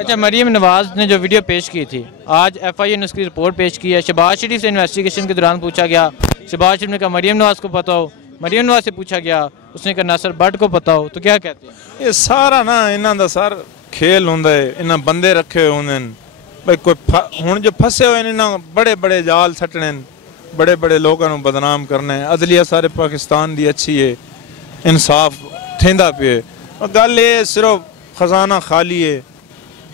अच्छा, मरीम नवाज ने जो वीडियो पेश की थी, आज FIA ने उसकी रिपोर्ट पेश की है। शहबाज शरीफ से इन्वेस्टिगेशन के दौरान पूछा गया, शहबाज शरीफ ने कहा मरीम नवाज को पता हो। मरीम नवाज से पूछा गया, उसने कहा नासिर भट्ट को पता हो। तो क्या कहते हैं? ये सारा ना इन्हों का सर खेल होंगे, इन्हें बंदे रखे होंगे भाई, कोई हुण जो फसे हुए इन्हें बड़े बड़े जाल सटने, बड़े बड़े लोगों को बदनाम करने। अदलिया सारे पाकिस्तान की अच्छी है, इंसाफ थेंदा पे। गल ये सिर्फ खजाना खाली है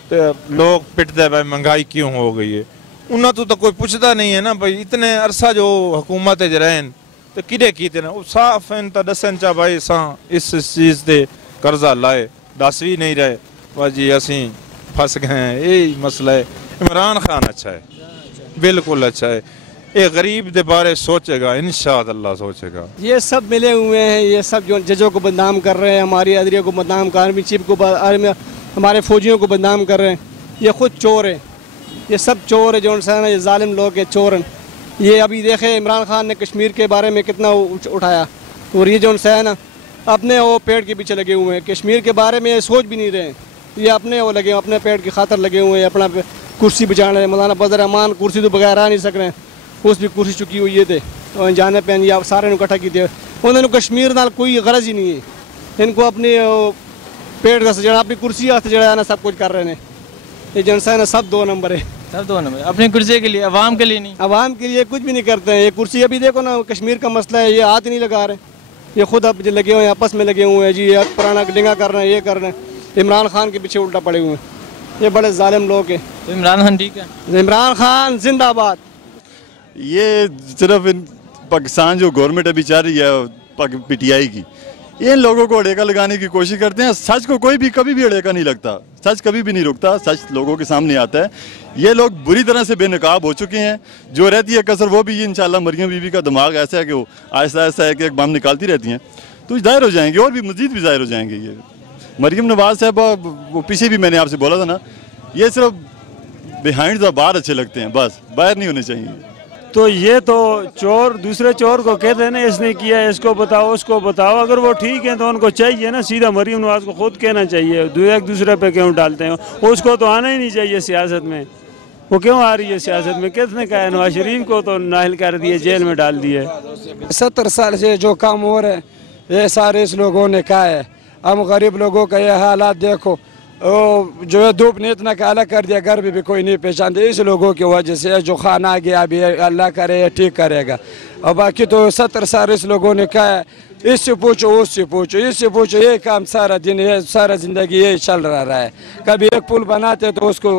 तो लोग पिटते भाई महंगाई क्यों हो गई है, उन्होंने तो कोई पूछता नहीं है ना भाई। इतने अरसा जो हुकूमत रहें तो किदे कीते ना, साफ इन तो दसन चा भाई असा इस चीज़ से कर्जा लाए, दस भी नहीं रहे वाह जी असी फंस गए हैं। यही मसला है। इमरान खान अच्छा है, बिल्कुल अच्छा है। ये गरीब के बारे सोचेगा, इंशाअल्लाह सोचेगा। ये सब मिले हुए हैं, ये सब जो जजों को बदनाम कर रहे हैं, हमारी अदलिया को बदनाम कर, आर्मी चीफ को, हमारे फौजियों को बदनाम कर रहे हैं। ये खुद चोर है, ये सब चोर है, जो है ये जालिम लोग है, चोर हैं। ये अभी देखे इमरान खान ने कश्मीर के बारे में कितना उठाया, और ये जो है ना अपने वो पेड़ के पीछे लगे हुए हैं। कश्मीर के बारे में ये सोच भी नहीं रहे, ये अपने वो लगे, अपने पेड़ की खातर लगे हुए हैं, अपना कुर्सी बचा रहे हैं। मौलाना फजल रहमान कुर्सी तो बगैर आ नहीं सक रहे, उस भी कुर्सी चुकी हुई है थे, तो जाने पे या सारे इकट्ठा किए, उन्होंने कश्मीर नाल कोई गरज ही नहीं है। इनको अपनी पेड़ का जड़ा, अपनी कुर्सी हाथ जड़ा ना सब कुछ कर रहे हैं। ये जनसा है ना सब 2 नंबर है, सब 2 नंबर अपनी कुर्सी के लिए, अवाम के लिए नहीं, अवाम के लिए कुछ भी नहीं करते हैं। ये कुर्सी अभी देखो ना, कश्मीर का मसला है, ये हाथ ही नहीं लगा रहे, ये खुद अब लगे हुए हैं, आपस में लगे हुए हैं जी, ये पुराना डिंगा कर रहे हैं, ये कर रहे हैं, इमरान खान के पीछे उल्टा पड़े हुए हैं। ये बड़े जालिम लोग हैं। तो इमरान खान ठीक है, इमरान खान जिंदाबाद। ये सिर्फ पाकिस्तान जो गवर्नमेंट अभी चल रही है PTI की, इन लोगों को अड़ेका लगाने की कोशिश करते हैं। सच को कोई भी कभी भी अड़ेका नहीं लगता, सच कभी भी नहीं रुकता, सच लोगों के सामने आता है। ये लोग बुरी तरह से बेनकाब हो चुके हैं। जो रहती है कसर वो भी इंशाल्लाह मरियम बीबी का दिमाग ऐसा है कि वो आहिस्ता आहिस्ता एक एक बम निकालती रहती हैं, तो जाहिर हो जाएंगे, और भी मजीद भी जाहिर हो जाएंगे। ये मरियम नवाज साहब, वो पीछे भी मैंने आपसे बोला था ना, ये सिर्फ बिहाइंड द बार अच्छे लगते हैं, बस बाहर नहीं होने चाहिए। तो ये तो चोर दूसरे चोर को कहते हैं ना, इसने किया, इसको बताओ, उसको बताओ। अगर वो ठीक है तो उनको चाहिए ना सीधा मरीम नवाज को खुद कहना चाहिए, एक दूसरे पे क्यों डालते हैं। उसको तो आना ही नहीं चाहिए सियासत में, वो क्यों आ रही है सियासत में? किसने कहा है? नवाज शरीफ को तो नाहिल कर दिए, जेल में डाल दिए। 70 साल से जो काम हो रहे हैं ये सारे इस लोगों ने कहा है। हम गरीब लोगों का ये हालात देखो, जो है धूप ने इतना काला कर दिया, घर में भी कोई नहीं पहचानते, इस लोगों की वजह से। जो खाना आ गया अभी अल्लाह करे ठीक करेगा, और बाकी तो 70 साल इस लोगों ने कहा है, इससे पूछो, उससे पूछो, इससे पूछो, ये काम सारा दिन, ये सारा जिंदगी यही चल रहा है। कभी एक पुल बनाते तो उसको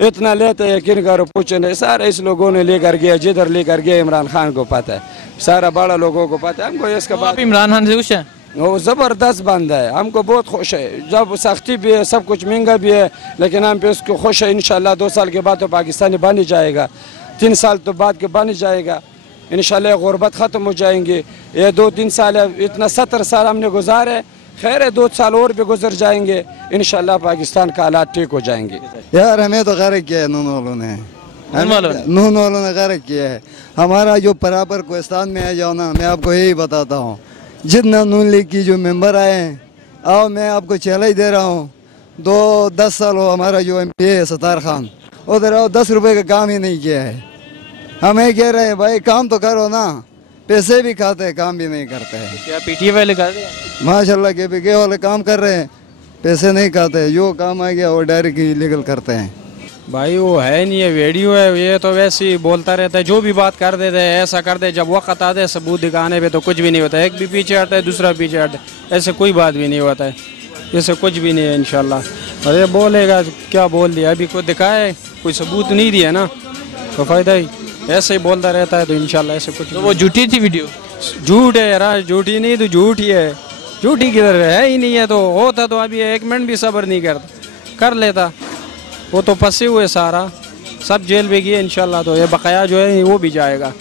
इतना लेते हैं, किन करो पूछो नहीं, सारा इस लोगों ने लेकर गया, जिधर लेकर गया इमरान खान को पता है, सारा बड़ा लोगों को पता है। हमको इसका बात, इमरान खान से खुश है, वो ज़बरदस्त बंदा है, हमको बहुत खुश है। जब सख्ती भी है, सब कुछ महंगा भी है, लेकिन हम पे उसको खुश है। इंशाल्लाह 2 साल के बाद तो पाकिस्तानी बन ही जाएगा, 3 साल तो बाद के बन ही जाएगा इंशाल्लाह। गुर्बत ख़त्म हो जाएंगी। ये 2-3 साल है, इतना 70 साल हमने गुजारे, खैर है 2 साल और भी गुजर जाएंगे, इंशाल्लाह पाकिस्तान का हालात ठीक हो जाएंगे। यार हमें तो गर्क किया है नून वालों ने, नून वालों ने गर्क किया है। हमारा जो बराबर कोस्तान में है जाओ ना, मैं आपको यही बताता हूँ, जितना नून लीग की जो मेंबर आए हैं, आओ मैं आपको चैलेंज दे रहा हूँ, 10 साल हो हमारा जो MP है सतार खान, उधर आओ 10 रुपए का काम ही नहीं किया है। हमें कह रहे हैं भाई काम तो करो ना, पैसे भी खाते हैं, काम भी नहीं करते हैं। क्या PTI वाले कर रहे हैं? माशाल्लाह KPK वाले काम कर रहे हैं, पैसे नहीं खाते, जो काम आ गया वो डायरेक्ट इलीगल करते हैं। भाई वो है नहीं, ये वीडियो है, ये तो वैसे ही बोलता रहता है, जो भी बात कर देते हैं, ऐसा कर दे, जब वक्त आता है सबूत दिखाने पे तो कुछ भी नहीं होता है। एक भी पीछे हटता है, दूसरा पीछे हटता है, ऐसे कोई बात भी नहीं होता है, ऐसे कुछ भी नहीं है इंशाल्लाह। और ये बोलेगा क्या बोल दिया, अभी कोई दिखाए, कोई सबूत नहीं दिया ना, तो फायदा ही, ऐसे ही बोलता रहता है, तो इंशाल्लाह ऐसे कुछ। तो वो झूठी थी वीडियो? झूठ है यार, झूठी नहीं तो झूठ ही है, झूठी किधर है ही नहीं है। तो होता तो अभी 1 मिनट भी सब्र नहीं कर लेता। वो तो फंसे हुए सारा, सब जेल में गए इंशाल्लाह, तो ये बकाया जो है वो भी जाएगा।